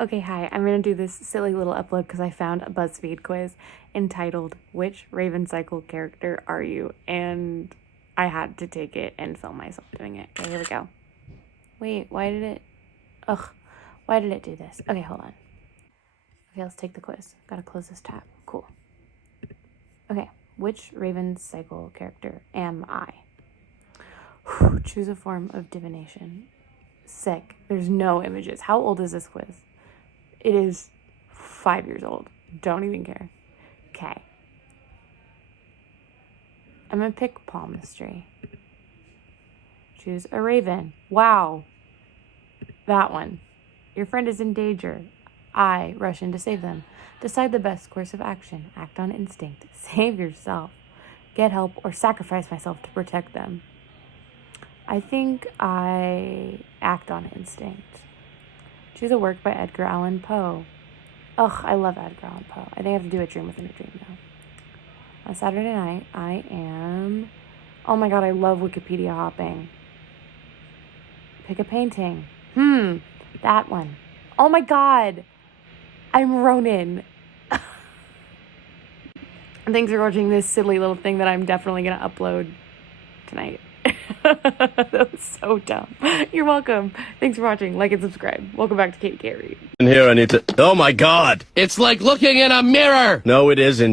Okay, hi. I'm going to do this silly little upload because I found a Buzzfeed quiz entitled, Which Raven Cycle Character Are You? And I had to take it and film myself doing it. Okay, here we go. Wait, why did it do this? Okay, hold on. Okay, let's take the quiz. Gotta close this tab. Cool. Okay, which Raven Cycle character am I? Choose a form of divination. Sick. There's no images. How old is this quiz? It is 5 years old. Don't even care. Okay. I'm gonna pick palmistry. Choose a raven. Wow. That one. Your friend is in danger. I rush in to save them. Decide the best course of action. Act on instinct. Save yourself. Get help or sacrifice myself to protect them. I think I act on instinct. Choose a work by Edgar Allan Poe. Ugh, I love Edgar Allan Poe. I think I have to do a dream within a dream, though. On Saturday night, I am... Oh my god, I love Wikipedia hopping. Pick a painting. That one. Oh my god! I'm Ronin. Thanks for watching this silly little thing that I'm definitely going to upload tonight. That was so dumb. You're welcome. Thanks for watching. Like and subscribe. Welcome back to Katie K. Reed. And here I need to... Oh my god! It's like looking in a mirror! No, it isn't.